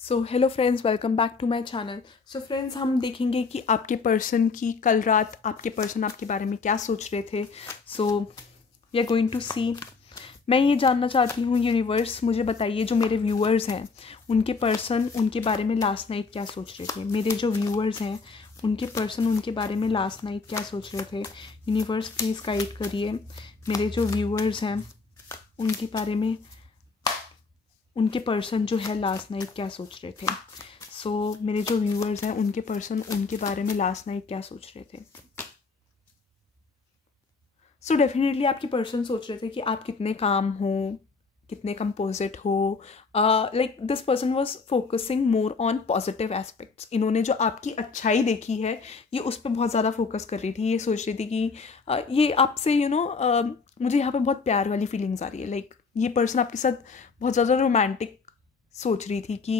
So hello friends, welcome back to my channel. So friends, हम देखेंगे कि आपके पर्सन की कल रात आपके पर्सन आपके बारे में क्या सोच रहे थे। So we are going to see. मैं ये जानना चाहती हूँ, यूनिवर्स मुझे बताइए, जो मेरे व्यूअर्स हैं उनके पर्सन उनके बारे में लास्ट नाइट क्या सोच रहे थे। मेरे जो व्यूअर्स हैं उनके पर्सन उनके बारे में लास्ट नाइट क्या सोच रहे थे। यूनिवर्स प्लीज़ गाइड करिए। मेरे जो व्यूअर्स हैं उनके बारे में उनके पर्सन जो है लास्ट नाइट क्या सोच रहे थे। मेरे जो व्यूअर्स हैं उनके पर्सन उनके बारे में लास्ट नाइट क्या सोच रहे थे। डेफिनेटली आपकी पर्सन सोच रहे थे कि आप कितने काम हो, कितने कंपोजिट हो। Like this person was focusing more on positive aspects. इन्होंने जो आपकी अच्छाई देखी है ये उस पर बहुत ज़्यादा फोकस कर रही थी। ये सोच रही थी कि ये आपसे मुझे यहाँ पे बहुत प्यार वाली फीलिंग्स आ रही है। लाइक ये पर्सन आपके साथ बहुत ज़्यादा रोमांटिक सोच रही थी कि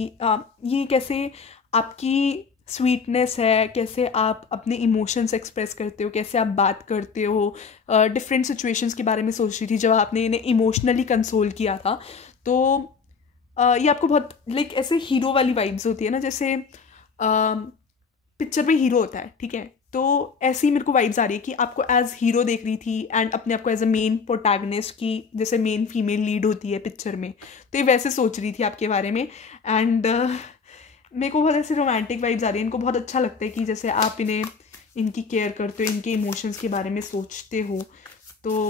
ये कैसे आपकी स्वीटनेस है, कैसे आप अपने इमोशंस एक्सप्रेस करते हो, कैसे आप बात करते हो। डिफरेंट सिचुएशंस के बारे में सोच रही थी जब आपने इन्हें इमोशनली कंसोल किया था। तो ये आपको बहुत लाइक ऐसे हीरो वाली वाइब्स होती है ना, जैसे पिक्चर में हीरो होता है, ठीक है। तो ऐसी ही मेरे को वाइब्स आ रही है कि आपको एज हीरो देख रही थी एंड अपने आप को एज अ मेन प्रोटैगनिस्ट की, जैसे मेन फीमेल लीड होती है पिक्चर में, तो ये वैसे सोच रही थी आपके बारे में। एंड मेरे को बहुत ऐसे रोमांटिक वाइब्स आ रही है। इनको बहुत अच्छा लगता है कि जैसे आप इन्हें इनकी केयर करते हो, इनके इमोशंस के बारे में सोचते हो। तो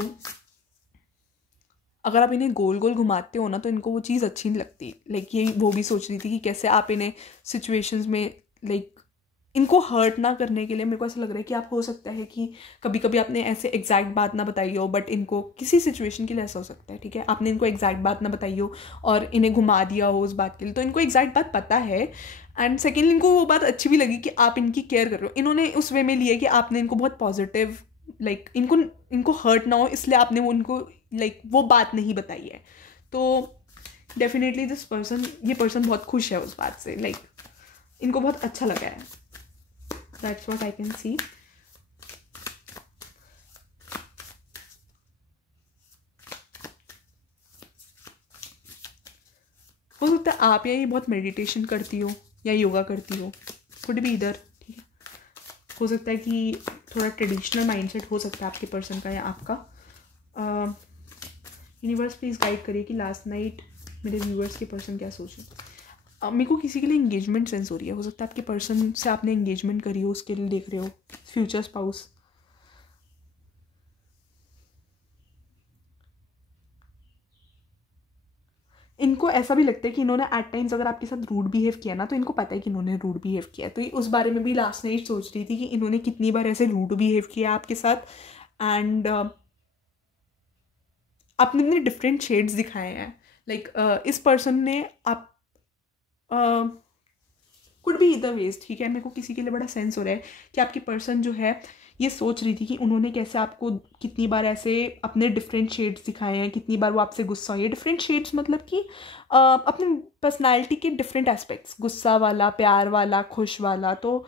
अगर आप इन्हें गोल गोल घुमाते हो ना तो इनको वो चीज़ अच्छी नहीं लगती। लाइक ये वो भी सोच रही थी कि कैसे आप इन्हें सिचुएशंस में लाइक इनको हर्ट ना करने के लिए। मेरे को ऐसा लग रहा है कि आप हो सकता है कि कभी कभी आपने ऐसे एग्जैक्ट बात ना बताई हो, बट इनको किसी सिचुएशन के लिए ऐसा हो सकता है, ठीक है। आपने इनको एग्जैक्ट बात ना बताई हो और इन्हें घुमा दिया हो उस बात के लिए, तो इनको एग्जैक्ट बात पता है। एंड सेकेंडली इनको वो बात अच्छी भी लगी कि आप इनकी केयर कर रहे हो। इन्होंने उस वे में लिया कि आपने इनको बहुत पॉजिटिव, लाइक इनको हर्ट ना हो इसलिए आपने वो उनको लाइक वो बात नहीं बताई है। तो डेफिनेटली ये पर्सन बहुत खुश है उस बात से। लाइक इनको बहुत अच्छा लगा है। That's what I can see. हो सकता है आप या ये बहुत मेडिटेशन करती हो या योगा करती हो, कुड बी इधर, ठीक है। हो सकता है कि थोड़ा ट्रेडिशनल माइंडसेट हो सकता है आपके पर्सन का या आपका। यूनिवर्स प्लीज़ गाइड करिए कि लास्ट नाइट मेरे व्यूअर्स के पर्सन क्या सोचे। मेरे को किसी के लिए एंगेजमेंट सेंस हो रही है। हो सकता है आपके पर्सन से आपने एंगेजमेंट करी हो, उसके लिए देख रहे हो फ्यूचर स्पाउस। इनको ऐसा भी लगता है कि इन्होंने एट टाइम्स अगर आपके साथ रूड बिहेव किया ना तो इनको पता है कि इन्होंने रूड बिहेव किया है। तो ये उस बारे में भी लास्ट नाइट सोच रही थी कि इन्होंने कितनी बार ऐसे रूड बिहेव किया आपके साथ। एंड आपने इतने डिफरेंट शेड्स दिखाए हैं। लाइक इस पर्सन ने आप कुड बी द वेज, ठीक है। मेरे को किसी के लिए बड़ा सेंस हो रहा है कि आपकी पर्सन जो है ये सोच रही थी कि उन्होंने कैसे आपको कितनी बार ऐसे अपने डिफरेंट शेड्स दिखाए हैं, कितनी बार वो आपसे गुस्सा हुई है। डिफरेंट शेड्स मतलब कि अपने पर्सनालिटी के डिफरेंट एस्पेक्ट्स, गुस्सा वाला, प्यार वाला, खुश वाला। तो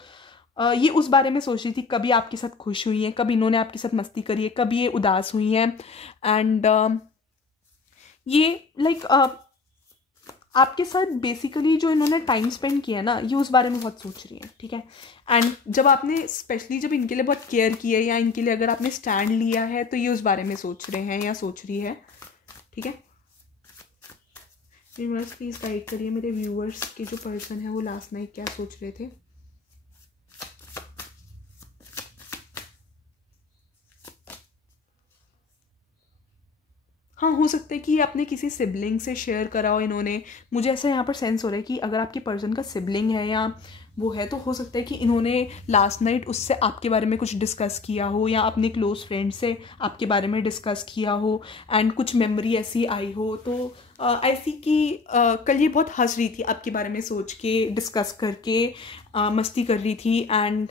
ये उस बारे में सोच रही थी, कभी आपके साथ खुश हुई है, कभी इन्होंने आपके साथ मस्ती करी है, कभी ये उदास हुई हैं। एंड ये लाइक आपके साथ बेसिकली जो इन्होंने टाइम स्पेंड किया ना ये उस बारे में बहुत सोच रही है, ठीक है। एंड जब आपने स्पेशली जब इनके लिए बहुत केयर की है या इनके लिए अगर आपने स्टैंड लिया है तो ये उस बारे में सोच रहे हैं या सोच रही है, ठीक है। यूनिवर्स प्लीज गाइड करिए मेरे व्यूअर्स के जो पर्सन है वो लास्ट नाइट क्या सोच रहे थे। हाँ, हो सकता है कि ये अपने किसी सिबलिंग से शेयर करा हो इन्होंने। मुझे ऐसा यहाँ पर सेंस हो रहा है कि अगर आपके पर्सन का सिबलिंग है या वो है तो हो सकता है कि इन्होंने लास्ट नाइट उससे आपके बारे में कुछ डिस्कस किया हो या अपने क्लोज फ्रेंड से आपके बारे में डिस्कस किया हो। एंड कुछ मेमोरी ऐसी आई हो तो ऐसी कि कल ये बहुत हंस रही थी आपके बारे में सोच के, डिस्कस करके, मस्ती कर रही थी। एंड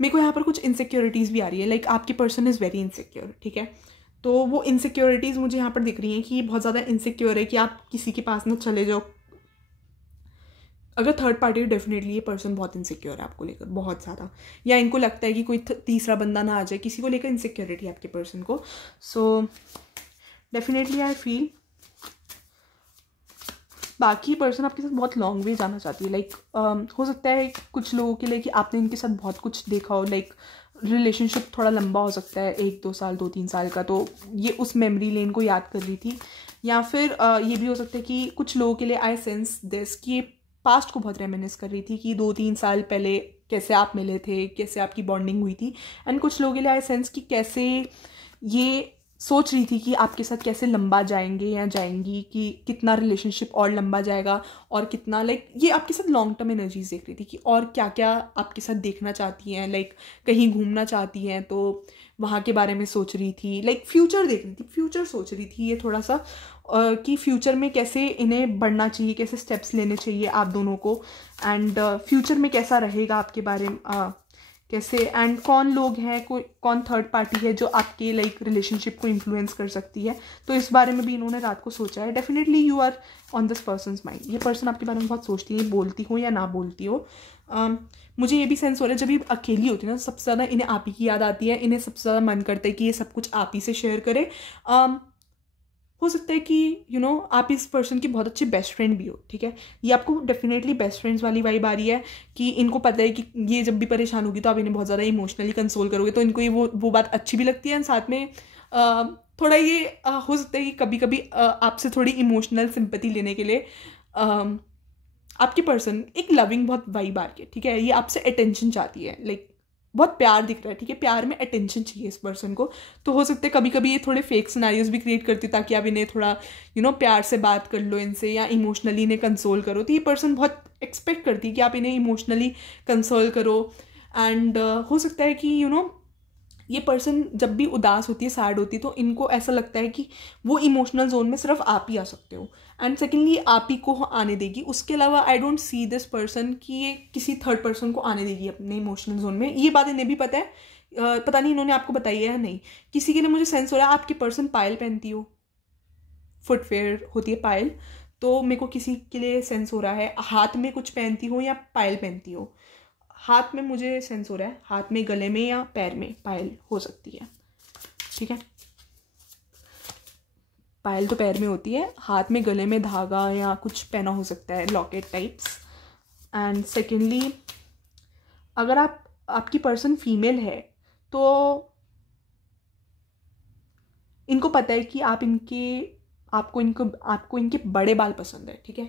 मेरे को यहाँ पर कुछ इनसिक्योरिटीज़ भी आ रही है। लाइक आपकी पर्सन इज़ वेरी इनसिक्योर, ठीक है। तो वो इनसिक्योरिटीज़ मुझे यहाँ पर दिख रही हैं कि ये बहुत ज़्यादा इनसिक्योर है कि आप किसी के पास ना चले जाओ। अगर थर्ड पार्टी, डेफिनेटली ये पर्सन बहुत इनसिक्योर है आपको लेकर, बहुत ज़्यादा। या इनको लगता है कि कोई तीसरा बंदा ना आ जाए, किसी को लेकर इनसिक्योरिटी है आपके पर्सन को। सो डेफिनेटली आई फील बाकी पर्सन आपके साथ बहुत लॉन्ग वे जाना चाहती है। लाइक हो सकता है कुछ लोगों के लिए कि आपने इनके साथ बहुत कुछ देखा हो, लाइक रिलेशनशिप थोड़ा लंबा हो सकता है, 1-2 साल 2-3 साल का, तो ये उस मेमोरी लेन को याद कर रही थी। या फिर ये भी हो सकता है कि कुछ लोगों के लिए आई सेंस दिस कि ये पास्ट को बहुत रेमिनिस कर रही थी कि 2-3 साल पहले कैसे आप मिले थे, कैसे आपकी बॉन्डिंग हुई थी। एंड कुछ लोगों के लिए आई सेंस कि कैसे ये सोच रही थी कि आपके साथ कैसे लंबा जाएंगे या जाएंगी, कि कितना रिलेशनशिप और लंबा जाएगा और कितना, लाइक ये आपके साथ लॉन्ग टर्म एनर्जीज देख रही थी कि और क्या क्या आपके साथ देखना चाहती हैं। लाइक कहीं घूमना चाहती हैं तो वहाँ के बारे में सोच रही थी, लाइक फ्यूचर देख रही थी, फ्यूचर सोच रही थी ये थोड़ा सा कि फ्यूचर में कैसे इन्हें बढ़ना चाहिए, कैसे स्टेप्स लेने चाहिए आप दोनों को, एंड फ्यूचर में कैसा रहेगा आपके बारे में, कैसे, एंड कौन लोग हैं, कोई कौन थर्ड पार्टी है जो आपके लाइक रिलेशनशिप को इन्फ्लुएंस कर सकती है। तो इस बारे में भी इन्होंने रात को सोचा है। Definitely you are on this person's mind. ये पर्सन आपके बारे में बहुत सोचती है, बोलती हो या ना बोलती हो। मुझे ये भी सेंस हो रहा है जब ये अकेली होती है ना, सबसे ज़्यादा इन्हें आप ही की याद आती है, इन्हें सबसे ज़्यादा मन करता है कि ये सब कुछ आप ही से शेयर करे। हो सकता है कि आप इस पर्सन की बहुत अच्छी बेस्ट फ्रेंड भी हो, ठीक है। ये आपको डेफिनेटली बेस्ट फ्रेंड्स वाली वाइब आ रही है कि इनको पता है कि ये जब भी परेशान होगी तो आप इन्हें बहुत ज़्यादा इमोशनली कंसोल करोगे, तो इनको ये वो बात अच्छी भी लगती है। साथ में थोड़ा ये हो सकता है कि कभी कभी आपसे थोड़ी इमोशनल सिंपैथी लेने के लिए आपकी पर्सन एक लविंग बहुत वाइब आ रही है, ठीक है। ये आपसे अटेंशन चाहती है, लाइक बहुत प्यार दिख रहा है, ठीक है। प्यार में अटेंशन चाहिए इस पर्सन को। तो हो सकता है कभी कभी ये थोड़े फेक सिनेरियोज भी क्रिएट करती है ताकि आप इन्हें थोड़ा प्यार से बात कर लो इनसे, या इमोशनली इन्हें कंसोल करो। तो ये पर्सन बहुत एक्सपेक्ट करती है कि आप इन्हें इमोशनली कंसोल करो। एंड हो सकता है कि ये पर्सन जब भी उदास होती है, सैड होती है, तो इनको ऐसा लगता है कि वो इमोशनल जोन में सिर्फ आप ही आ सकते हो, एंड सेकेंडली आप ही को आने देगी। उसके अलावा I don't see this person कि ये किसी थर्ड पर्सन को आने देगी अपने इमोशनल जोन में। ये बात इन्हें भी पता है, पता नहीं इन्होंने आपको बताई है या नहीं। किसी के लिए मुझे सेंस हो रहा है आपकी पर्सन पायल पहनती हो, फुटवेयर होती है पायल, तो मेरे को किसी के लिए सेंस हो रहा है हाथ में कुछ पहनती हो या पायल पहनती हो। हाथ में मुझे सेंस हो रहा है, हाथ में, गले में या पैर में पायल हो सकती है, ठीक है। पायल तो पैर में होती है, हाथ में, गले में धागा या कुछ पहना हो सकता है, लॉकेट टाइप्स। एंड सेकेंडली अगर आपकी पर्सन फीमेल है तो इनको पता है कि आपको इनके बड़े बाल पसंद है, ठीक है।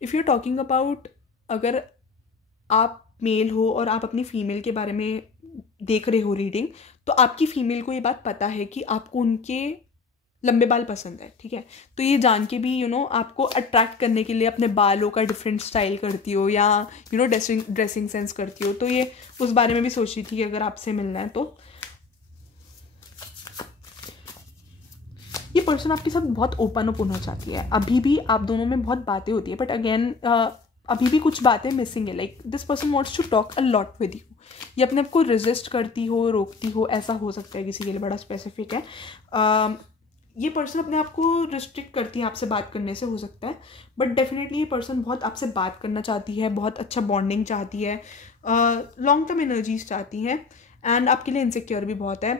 If you are talking about, अगर आप मेल हो और आप अपनी फीमेल के बारे में देख रहे हो रीडिंग, तो आपकी फीमेल को ये बात पता है कि आपको उनके लंबे बाल पसंद है, ठीक है। तो ये जान के भी आपको अट्रैक्ट करने के लिए अपने बालों का डिफरेंट स्टाइल करती हो, या ड्रेसिंग सेंस करती हो। तो ये उस बारे में भी सोच रही थी कि अगर आपसे मिलना है तो ये पर्सन आपके साथ बहुत ओपन अप होना चाहती है। अभी भी आप दोनों में बहुत बातें होती है, बट अगेन अभी भी कुछ बातें मिसिंग है। Like this person wants to talk a lot with you. ये अपने आप को रेजिस्ट करती हो, रोकती हो, ऐसा हो सकता है, किसी के लिए बड़ा स्पेसिफिक है। ये पर्सन अपने आप को रिस्ट्रिक्ट करती है आपसे बात करने से, हो सकता है, बट डेफिनेटली ये पर्सन बहुत आपसे बात करना चाहती है, बहुत अच्छा बॉन्डिंग चाहती है, लॉन्ग टर्म एनर्जीज चाहती है, एंड आपके लिए इनसिक्योर भी बहुत है।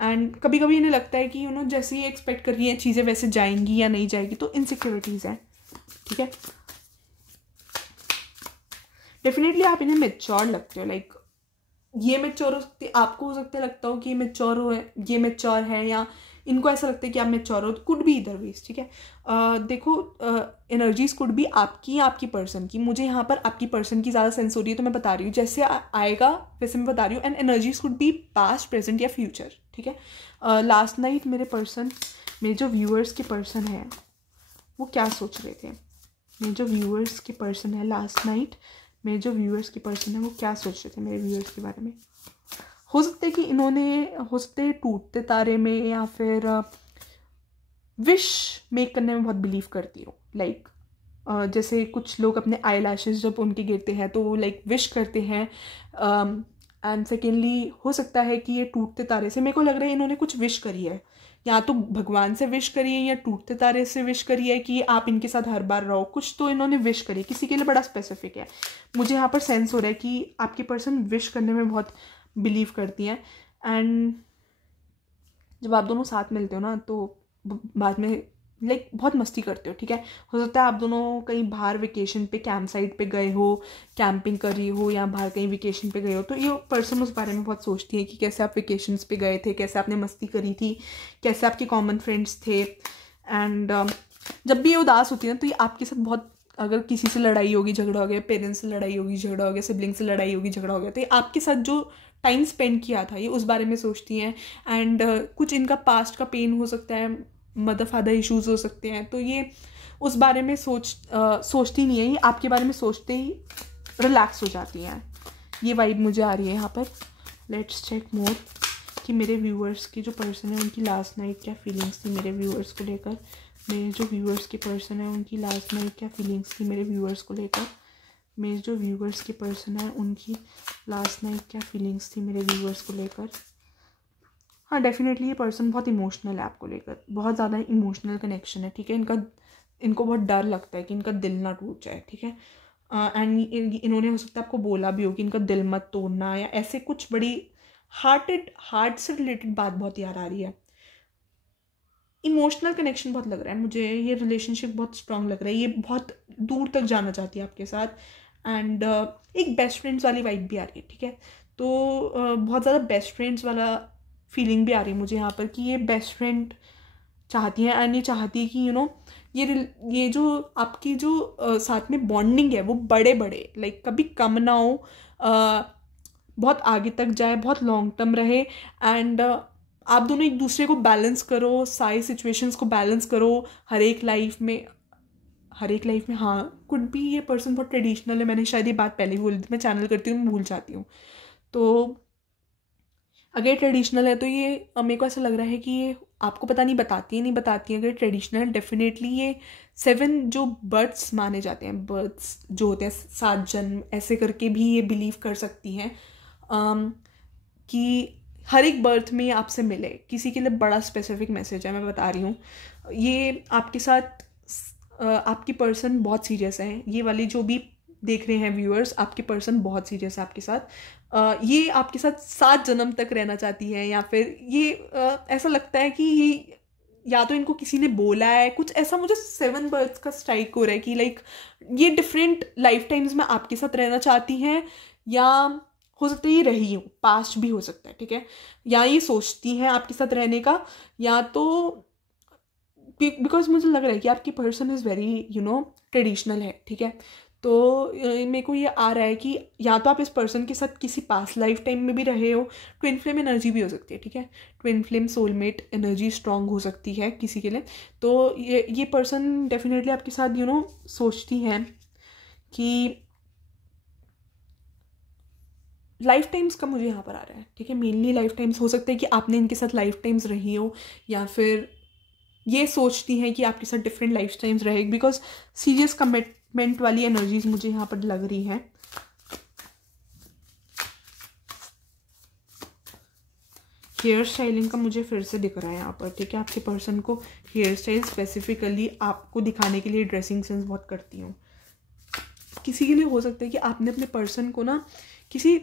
एंड कभी कभी इन्हें लगता है कि जैसे ही एक्सपेक्ट कर रही हैं चीज़ें वैसे जाएंगी या नहीं जाएगी, तो इनसिक्योरिटीज़ हैं, ठीक है। डेफिनेटली आप इन्हें मेच्योर लगते हो, लाइक ये मेच्योर हो सकते, आपको हो सकता है लगता हो कि ये मेच्योर है, या इनको ऐसा लगता है कि आप मेच्योर हो। कुड बी इधर वेज, ठीक है। देखो, एनर्जीज कुड बी आपकी या आपकी पर्सन की। मुझे यहाँ पर आपकी पर्सन की ज़्यादा सेंस हो रही है, तो मैं बता रही हूँ जैसे आएगा वैसे मैं बता रही हूँ। And energies could be past, present या फ्यूचर, ठीक है। लास्ट नाइट मेरे जो व्यूअर्स के पर्सन है वो क्या सोच रहे थे, मेरे जो व्यूअर्स के पर्सन है लास्ट नाइट, मेरे जो व्यूअर्स के पर्सन है वो क्या सोच रहे थे मेरे व्यूअर्स के बारे में। हो सकता है कि हो सकते हैं टूटते तारे में, या फिर विश मेक करने में बहुत बिलीव करती हो। लाइक जैसे कुछ लोग अपने आई लैशेज जब उनके गिरते हैं तो वो लाइक विश करते हैं। एंड सेकेंडली हो सकता है कि ये टूटते तारे से, मेरे को लग रहा है इन्होंने कुछ विश करी है, या तो भगवान से विश करी है या टूटते तारे से विश करी है कि आप इनके साथ हर बार रहो। कुछ तो इन्होंने विश करी, किसी के लिए बड़ा स्पेसिफिक है। मुझे यहाँ पर सेंस हो रहा है कि आपकी पर्सन विश करने में बहुत बिलीव करती हैं। एंड जब आप दोनों साथ मिलते हो ना, तो बाद में लाइक बहुत मस्ती करते हो, ठीक है। हो सकता है आप दोनों कहीं बाहर वेकेशन पे कैंप साइट पे गए हो, कैंपिंग करी हो, या बाहर कहीं वेकेशन पे गए हो, तो ये पर्सन उस बारे में बहुत सोचती है कि कैसे आप वेकेशंस पे गए थे, कैसे आपने मस्ती करी थी, कैसे आपके कॉमन फ्रेंड्स थे। एंड जब भी ये उदास होती है ना, तो ये आपके साथ बहुत, अगर किसी से लड़ाई होगी, झगड़ा हो गया, पेरेंट्स से लड़ाई होगी, झगड़ा हो गया, सिबलिंग से लड़ाई होगी, झगड़ा हो गया, तो ये आपके साथ जो टाइम स्पेंड किया था ये उस बारे में सोचती हैं। एंड कुछ इनका पास्ट का पेन हो सकता है, मदर फादर इश्यूज हो सकते हैं, तो ये उस बारे में सोचती नहीं है, ये आपके बारे में सोचते ही रिलैक्स हो जाती हैं। ये वाइब मुझे आ रही है यहाँ पर। लेट्स चेक मोर कि मेरे व्यूअर्स की जो पर्सन है उनकी लास्ट नाइट क्या फीलिंग्स थी मेरे व्यूअर्स को लेकर। मेरे जो व्यूअर्स के पर्सन है उनकी लास्ट नाइट क्या फीलिंग्स थी मेरे व्यूअर्स को लेकर। मेरे जो व्यूअर्स के पर्सन है उनकी लास्ट नाइट क्या फीलिंग्स थी मेरे व्यूअर्स को लेकर। हाँ, डेफिनेटली ये पर्सन बहुत इमोशनल है आपको लेकर, बहुत ज़्यादा इमोशनल कनेक्शन है, ठीक है। इनको बहुत डर लगता है कि इनका दिल ना टूट जाए, ठीक है। एंड इन्होंने हो सकता है आपको बोला भी हो कि इनका दिल मत तोड़ना, या ऐसे कुछ बड़ी हार्ट से रिलेटेड बात बहुत याद आ रही है। इमोशनल कनेक्शन बहुत लग रहा है मुझे, ये रिलेशनशिप बहुत स्ट्रांग लग रहा है, ये बहुत दूर तक जाना चाहती है आपके साथ। एंड एक बेस्ट फ्रेंड्स वाली वाइब भी आ रही है, ठीक है। तो बहुत ज़्यादा बेस्ट फ्रेंड्स वाला फीलिंग भी आ रही है मुझे यहाँ पर कि ये बेस्ट फ्रेंड चाहती हैं। एंड ये चाहती है कि ये जो आपकी जो साथ में बॉन्डिंग है वो बड़े बड़े, लाइक कभी कम ना हो, बहुत आगे तक जाए, बहुत लॉन्ग टर्म रहे। एंड आप दोनों एक दूसरे को बैलेंस करो, सारी सिचुएशंस को बैलेंस करो हर एक लाइफ में। हाँ, कुड भी ये पर्सन बहुत ट्रेडिशनल है, मैंने शायद ये बात पहले भी बोली थी, मैं चैनल करती हूँ, मैं भूल जाती हूँ। तो अगर ट्रेडिशनल है तो ये मेरे को ऐसा लग रहा है कि ये आपको पता नहीं बताती है। अगर ट्रेडिशनल, डेफिनेटली ये 7 जो बर्थ्स माने जाते हैं, बर्थ्स जो होते हैं 7 जन्म, ऐसे करके भी ये बिलीव कर सकती हैं कि हर एक बर्थ में आपसे मिले। किसी के लिए बड़ा स्पेसिफिक मैसेज है, मैं बता रही हूँ। ये आपके साथ आपकी पर्सन बहुत सीरियस है, ये वाली जो भी देख रहे हैं व्यूअर्स, आपकी पर्सन बहुत सीरियस है आपके साथ। ये आपके साथ 7 जन्म तक रहना चाहती है, या फिर ये ऐसा लगता है कि ये या तो इनको किसी ने बोला है कुछ ऐसा, मुझे 7 बर्थ्स का स्ट्राइक हो रहा है कि लाइक ये डिफरेंट लाइफ टाइम्स में आपके साथ रहना चाहती हैं, या हो सकता है ये रही हूँ, पास्ट भी हो सकता है, ठीक है। या ये सोचती हैं आपके साथ रहने का, या तो बिकॉज मुझे लग रहा है कि आपकी पर्सन इज़ वेरी ट्रेडिशनल है, ठीक है। तो मेरे को ये आ रहा है कि या तो आप इस पर्सन के साथ किसी पास्ट लाइफ टाइम में भी रहे हो, ट्विन फ्लेम एनर्जी भी हो सकती है, ठीक है। Twin flame soulmate energy strong हो सकती है किसी के लिए। तो ये पर्सन डेफिनेटली आपके साथ सोचती हैं कि लाइफ टाइम्स का मुझे यहाँ पर आ रहा है, ठीक है। मेनली लाइफ टाइम्स हो सकता है कि आपने इनके साथ लाइफ टाइम्स रही हो, या फिर ये सोचती हैं कि आपके साथ डिफरेंट लाइफ टाइम्स रहे, बिकॉज सीरियस कमिटमेंट वाली एनर्जीज मुझे यहाँ पर लग रही हैं। हेयर स्टाइलिंग का मुझे फिर से दिख रहा है यहाँ पर, ठीक है। आपके पर्सन को हेयर स्टाइल स्पेसिफिकली आपको दिखाने के लिए ड्रेसिंग सेंस बहुत करती हूँ। किसी के लिए हो सकता है कि आपने अपने पर्सन को ना किसी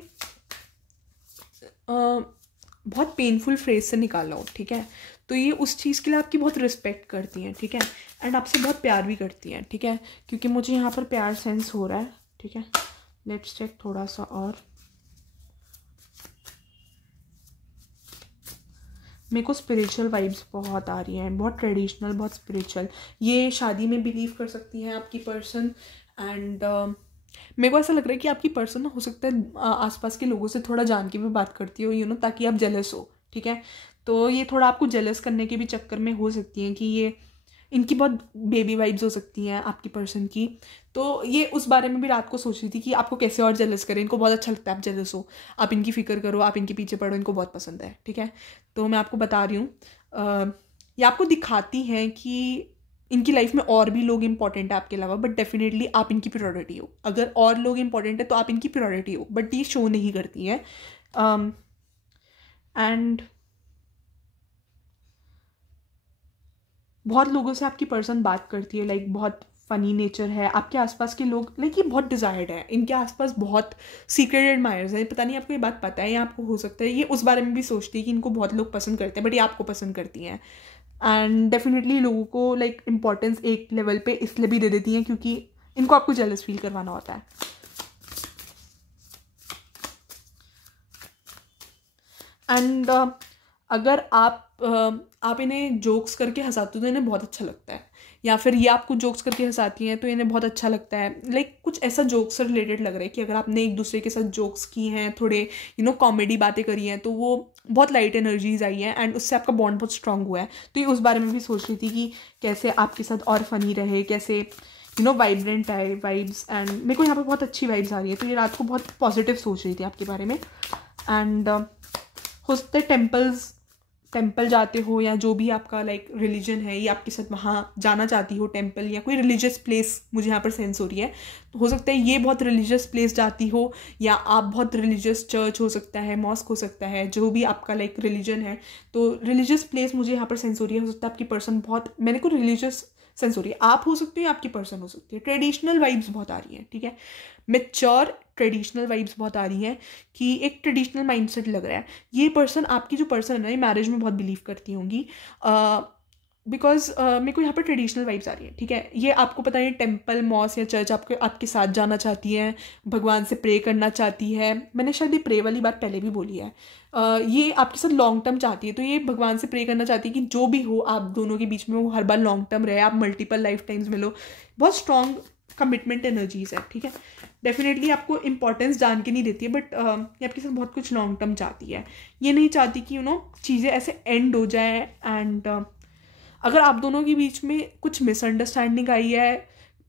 बहुत पेनफुल फेज से निकाला हो, ठीक है। तो ये उस चीज़ के लिए आपकी बहुत रिस्पेक्ट करती हैं, ठीक है। एंड आपसे बहुत प्यार भी करती हैं, ठीक है, क्योंकि मुझे यहाँ पर प्यार सेंस हो रहा है, ठीक है। लेट्स चेक थोड़ा सा और। मेरे को स्पिरिचुअल वाइब्स बहुत आ रही हैं, बहुत ट्रेडिशनल, बहुत स्पिरिचुअल। ये शादी में बिलीव कर सकती है आपकी पर्सन। एंड मेरे को ऐसा लग रहा है कि आपकी पर्सन हो सकता है आसपास के लोगों से थोड़ा जान के भी बात करती हो, ताकि आप जेलस हो, ठीक है। तो ये थोड़ा आपको जेलस करने के भी चक्कर में हो सकती हैं कि ये इनकी बहुत बेबी वाइब्स हो सकती हैं आपकी पर्सन की। तो ये उस बारे में भी रात को सोच रही थी कि आपको कैसे और जेलस करें, इनको बहुत अच्छा लगता है आप जेलस हो, आप इनकी फिक्र करो, आप इनके पीछे पड़ो, इनको बहुत पसंद है, ठीक है। तो मैं आपको बता रही हूँ, ये आपको दिखाती हैं कि इनकी लाइफ में और भी लोग इंपॉर्टेंट है आपके अलावा, बट डेफिनेटली आप इनकी प्रायोरिटी हो। अगर और लोग इंपॉर्टेंट है तो आप इनकी प्रायोरिटी हो, बट ये शो नहीं करती है। एंड बहुत लोगों से आपकी पर्सन बात करती है, लाइक बहुत फ़नी नेचर है। आपके आसपास के लोग, लाइक ये बहुत डिज़ायर्ड है, इनके आसपास बहुत सीक्रेट एडमायर्स हैं। पता नहीं आपको ये बात पता है या आपको हो सकता है ये उस बारे में भी सोचती है कि इनको बहुत लोग पसंद करते हैं, बट ये आपको पसंद करती हैं। एंड डेफिनेटली लोगों को लाइक इम्पोर्टेंस एक लेवल पे इसलिए भी दे देती हैं क्योंकि इनको आपको जेलस फील करवाना होता है। एंड अगर आप इन्हें जोक्स करके हंसाते हो तो इन्हें बहुत अच्छा लगता है, या फिर ये आपको जोक्स करके हंसाती हैं तो इन्हें बहुत अच्छा लगता है। लाइक कुछ ऐसा जोक्स से रिलेटेड लग रहा है कि अगर आपने एक दूसरे के साथ जोक्स की हैं, थोड़े कॉमेडी बातें करी हैं, तो वो बहुत लाइट एनर्जीज आई हैं एंड उससे आपका बॉन्ड बहुत स्ट्रांग हुआ है। तो ये उस बारे में भी सोच रही थी कि कैसे आपके साथ और फनी रहे, कैसे वाइब्रेंट आए वाइब्स। एंड मेरे को यहाँ पर बहुत अच्छी वाइब्स आ रही है, तो ये रात को बहुत पॉजिटिव सोच रही थी आपके बारे में। एंड हो सकता है टेम्पल जाते हो या जो भी आपका लाइक रिलीजन है, ये आपके साथ वहाँ जाना चाहती हो, टेम्पल या कोई रिलीजियस प्लेस मुझे यहाँ पर सेंस हो रही है। तो हो सकता है ये बहुत रिलीजियस प्लेस जाती हो, या आप बहुत रिलीजियस चर्च हो सकता है, मॉस्क हो सकता है, जो भी आपका लाइक रिलीजन है। तो रिलीजियस प्लेस मुझे यहाँ पर सेंस हो रही है। हो सकता है आपकी पर्सन बहुत, मैंने को रिलीजियस सेंस हो रही है, आप हो सकते हो या आपकी पर्सन हो सकती है। ट्रेडिशनल वाइब्स बहुत आ रही हैं, ठीक है, मैच्योर ट्रेडिशनल वाइब्स बहुत आ रही हैं कि एक ट्रेडिशनल माइंडसेट लग रहा है। ये पर्सन, आपकी जो पर्सन है ना, ये मैरिज में बहुत बिलीव करती होंगी, बिकॉज मेरे को यहाँ पर ट्रेडिशनल वाइब्स आ रही है, ठीक है। ये आपको पता है टेम्पल, मॉस या चर्च आपके साथ जाना चाहती है, भगवान से प्रे करना चाहती है। मैंने शायद ये प्रे वाली बात पहले भी बोली है। ये आपके साथ लॉन्ग टर्म चाहती है, तो ये भगवान से प्रे करना चाहती है कि जो भी हो आप दोनों के बीच में वो हर बार लॉन्ग टर्म रहे, आप मल्टीपल लाइफ टाइम्स मिलो। बहुत स्ट्रॉन्ग कमिटमेंट एनर्जीज है, ठीक है। डेफिनेटली आपको इंपॉर्टेंस जान के नहीं देती है, बट ये आपके साथ बहुत कुछ लॉन्ग टर्म चाहती है। ये नहीं चाहती कि चीज़ें ऐसे एंड हो जाए। एंड अगर आप दोनों के बीच में कुछ मिसअंडरस्टैंडिंग आई है,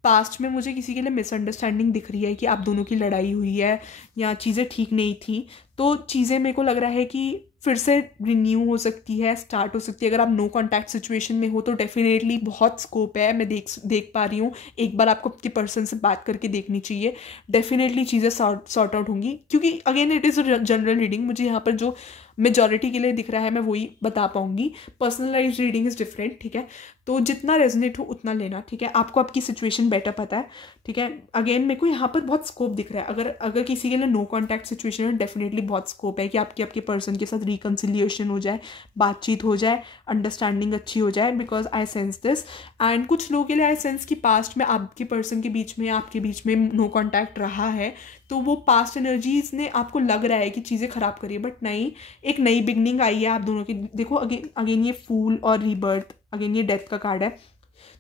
पास्ट में मुझे किसी के लिए मिसअंडरस्टैंडिंग दिख रही है कि आप दोनों की लड़ाई हुई है या चीज़ें ठीक नहीं थी, तो चीज़ें मेरे को लग रहा है कि फिर से रिन्यू हो सकती है, स्टार्ट हो सकती है। अगर आप नो कॉन्टैक्ट सिचुएशन में हो तो डेफिनेटली बहुत स्कोप है, मैं देख पा रही हूँ। एक बार आपको आपके पर्सन से बात करके देखनी चाहिए, डेफिनेटली चीज़ें सॉर्ट आउट होंगी। क्योंकि again it is a general reading, मुझे यहाँ पर जो मेजॉरिटी के लिए दिख रहा है मैं वही बता पाऊंगी। पर्सनलाइज रीडिंग इज़ डिफरेंट, ठीक है। तो जितना रेजोनेट हो उतना लेना, ठीक है। आपको आपकी सिचुएशन बेटर पता है, ठीक है। अगेन मेरे को यहाँ पर बहुत स्कोप दिख रहा है। अगर किसी के लिए नो कॉन्टैक्ट सिचुएशन है, डेफिनेटली बहुत स्कोप है कि आपके पर्सन के साथ रिकन्सिलिएशन हो जाए, बातचीत हो जाए, अंडरस्टैंडिंग अच्छी हो जाए, because I sense this. And कुछ लोगों के लिए आई सेंस कि पास्ट में आपके पर्सन के बीच में, आपके बीच में नो कॉन्टैक्ट रहा है, तो वो पास्ट एनर्जीज ने आपको लग रहा है कि चीज़ें खराब करी है, बट नहीं, एक नई बिगनिंग आई है आप दोनों की। देखो अगेन ये फूल और रीबर्थ, अगेन ये डेथ का कार्ड है।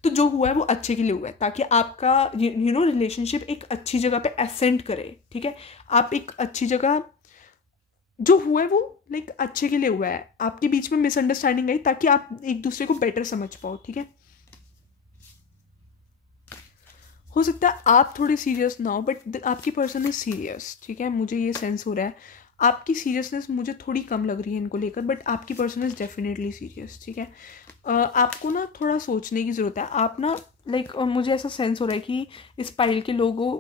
तो जो हुआ है वो अच्छे के लिए हुआ है, ताकि आपका रिलेशनशिप एक अच्छी जगह पे एसेंट करे, ठीक है। आप एक अच्छी जगह, जो हुआ है वो लाइक अच्छे के लिए हुआ है। आपके बीच में मिसअंडरस्टैंडिंग आई ताकि आप एक दूसरे को बेटर समझ पाओ, ठीक है। हो सकता है आप थोड़े सीरियस ना हो, बट आपकी पर्सन इज सीरियस, ठीक है। मुझे ये सेंस हो रहा है आपकी सीरियसनेस मुझे थोड़ी कम लग रही है इनको लेकर, बट आपकी पर्सन इज डेफिनेटली सीरियस, ठीक है। आपको ना थोड़ा सोचने की ज़रूरत है। आप ना लाइक मुझे ऐसा सेंस हो रहा है कि इस पाइल के लोगों,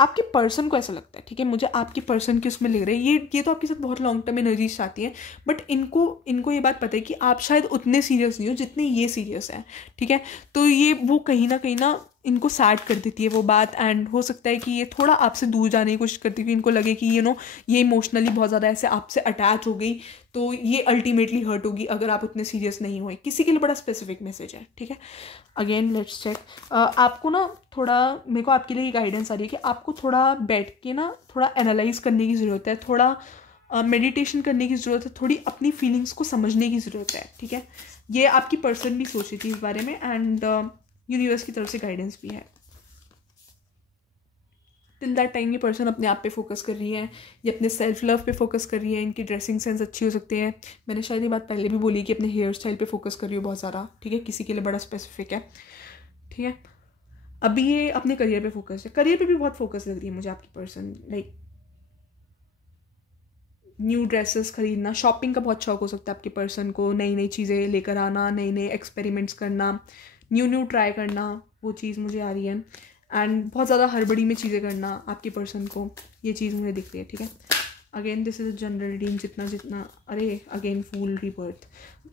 आपके पर्सन को ऐसा लगता है, ठीक है, मुझे आपकी पर्सन की उसमें लग रहा है। ये तो आपके साथ बहुत लॉन्ग टर्म एनर्जीज आती हैं, बट इनको ये बात पता है कि आप शायद उतने सीरियस नहीं हो जितने ये सीरियस है, ठीक है। तो ये वो कहीं ना इनको सैड कर देती है वो बात। एंड हो सकता है कि ये थोड़ा आपसे दूर जाने की कोशिश करती है कि इनको लगे कि ये इमोशनली बहुत ज़्यादा ऐसे आपसे अटैच हो गई, तो ये अल्टीमेटली हर्ट होगी अगर आप उतने सीरियस नहीं हुए। किसी के लिए बड़ा स्पेसिफिक मैसेज है, ठीक है। Again let's check. आपको ना थोड़ा, मेरे को आपके लिए गाइडेंस आ रही है कि आपको थोड़ा बैठ के ना थोड़ा एनालाइज करने की ज़रूरत है, थोड़ा मेडिटेशन करने की ज़रूरत है, थोड़ी अपनी फीलिंग्स को समझने की ज़रूरत है, ठीक है। ये आपकी पर्सन भी सोच रही थी इस बारे में, एंड यूनिवर्स की तरफ से गाइडेंस भी है। टिल दैट टाइम ये पर्सन अपने आप पे फोकस कर रही है, ये अपने सेल्फ लव पे फोकस कर रही है। इनकी ड्रेसिंग सेंस अच्छी हो सकती है। मैंने शायद ये बात पहले भी बोली कि अपने हेयर स्टाइल पे फोकस कर रही हो बहुत ज़्यादा, ठीक है। किसी के लिए बड़ा स्पेसिफिक है, ठीक है। अभी ये अपने करियर पे फोकस है, करियर पे भी बहुत फोकस लग रही है मुझे आपकी पर्सन। लाइक न्यू ड्रेसेस खरीदना, शॉपिंग का बहुत शौक हो सकता है आपके पर्सन को। नई नई चीज़ें लेकर आना, नए नए एक्सपेरिमेंट्स करना, न्यू ट्राई करना, वो चीज़ मुझे आ रही है। एंड बहुत ज़्यादा हड़बड़ी में चीज़ें करना आपके पर्सन को, ये चीज़ मुझे दिख रही है, ठीक है। Again this is a general reading. जितना अरे अगेन फूल रीबर्थ,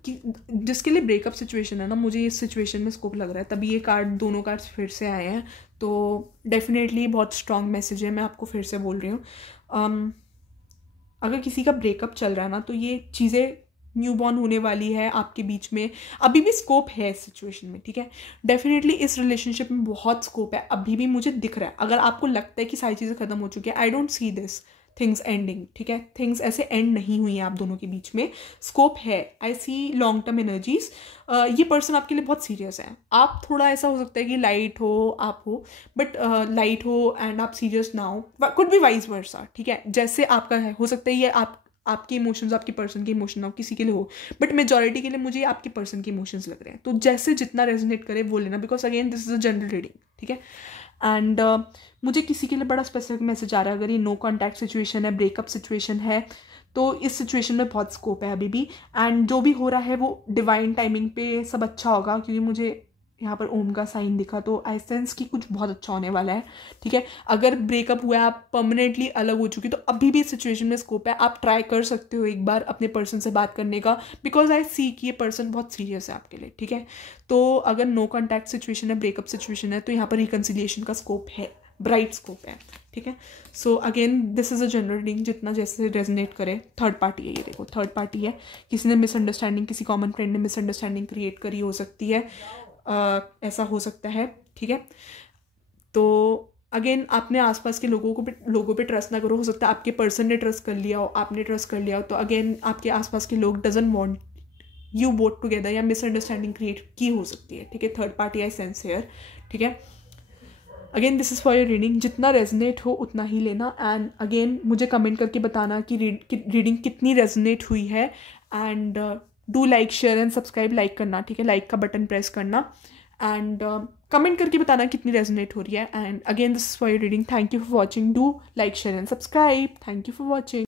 कि जिसके लिए ब्रेकअप सिचुएशन है ना, मुझे इस सिचुएशन में स्कोप लग रहा है, तभी ये दोनों कार्ड्स फिर से आए हैं। तो डेफिनेटली बहुत स्ट्रॉन्ग मैसेज है, मैं आपको फिर से बोल रही हूँ। अगर किसी का ब्रेकअप चल रहा है ना, तो ये चीज़ें न्यूबॉर्न होने वाली है आपके बीच में, अभी भी स्कोप है इस सिचुएशन में, ठीक है। डेफिनेटली इस रिलेशनशिप में बहुत स्कोप है, अभी भी मुझे दिख रहा है। अगर आपको लगता है कि सारी चीज़ें खत्म हो चुकी है, I don't see this things ending, ठीक है। थिंग्स ऐसे एंड नहीं हुई हैं आप दोनों के बीच में, स्कोप है। आई सी लॉन्ग टर्म एनर्जीज। ये पर्सन आपके लिए बहुत सीरियस है। आप थोड़ा ऐसा हो सकता है कि लाइट हो, आप हो, बट लाइट हो एंड आप सीरियस ना हो, कुड बी वाइस वर्सा, ठीक है। जैसे आपका है, हो सकता है ये आपके इमोशंस आपके पर्सन के इमोशन ना हो, किसी के लिए हो, बट मेजॉरिटी के लिए मुझे आपके पर्सन के इमोशंस लग रहे हैं। तो जैसे जितना रेजोनेट करे वो लेना, because again this is a general reading, ठीक है। एंड मुझे किसी के लिए बड़ा स्पेसिफिक मैसेज आ रहा है। अगर ये नो कॉन्टैक्ट सिचुएशन है, ब्रेकअप सिचुएशन है, तो इस सिचुएशन में बहुत स्कोप है अभी भी। एंड जो भी हो रहा है वो डिवाइन टाइमिंग पे सब अच्छा होगा, क्योंकि मुझे यहाँ पर ओम का साइन दिखा, तो आई सेंस कि कुछ बहुत अच्छा होने वाला है, ठीक है। अगर ब्रेकअप हुआ है, आप परमानेंटली अलग हो चुकी, तो अभी भी इस सिचुएशन में स्कोप है। आप ट्राई कर सकते हो एक बार अपने पर्सन से बात करने का, बिकॉज आई सी कि ये पर्सन बहुत सीरियस है आपके लिए, ठीक है। तो अगर नो कॉन्टैक्ट सिचुएशन है, ब्रेकअप सिचुएशन है, तो यहाँ पर रिकन्सिलिएशन का स्कोप है, ब्राइट स्कोप है, ठीक है। So again this is a general reading, जितना जैसे रेजोनेट करे। थर्ड पार्टी है ये, देखो थर्ड पार्टी है। किसी ने मिसअंडरस्टैंडिंग, किसी कॉमन फ्रेंड ने मिसअंडरस्टैंडिंग क्रिएट करी हो सकती है, ऐसा हो सकता है, ठीक है। तो अगेन आपने आसपास के लोगों पे ट्रस्ट ना करो। हो सकता है आपके पर्सन ने ट्रस्ट कर लिया हो, आपने ट्रस्ट कर लिया हो, तो अगेन आपके आसपास के लोग doesn't want you both together, या मिसअंडरस्टैंडिंग क्रिएट की हो सकती है, ठीक है। Third party I sense here, ठीक है। Again this is for your reading, जितना रेजोनेट हो उतना ही लेना। एंड अगेन मुझे कमेंट करके बताना कि रीडिंग कितनी रेजोनेट हुई है। And do like, share and subscribe. Like करना, ठीक है, लाइक का बटन प्रेस करना। एंड कमेंट करके बताना कितनी रेजोनेट हो रही है। And again this is for your reading. Thank you for watching. Do like, share and subscribe. Thank you for watching.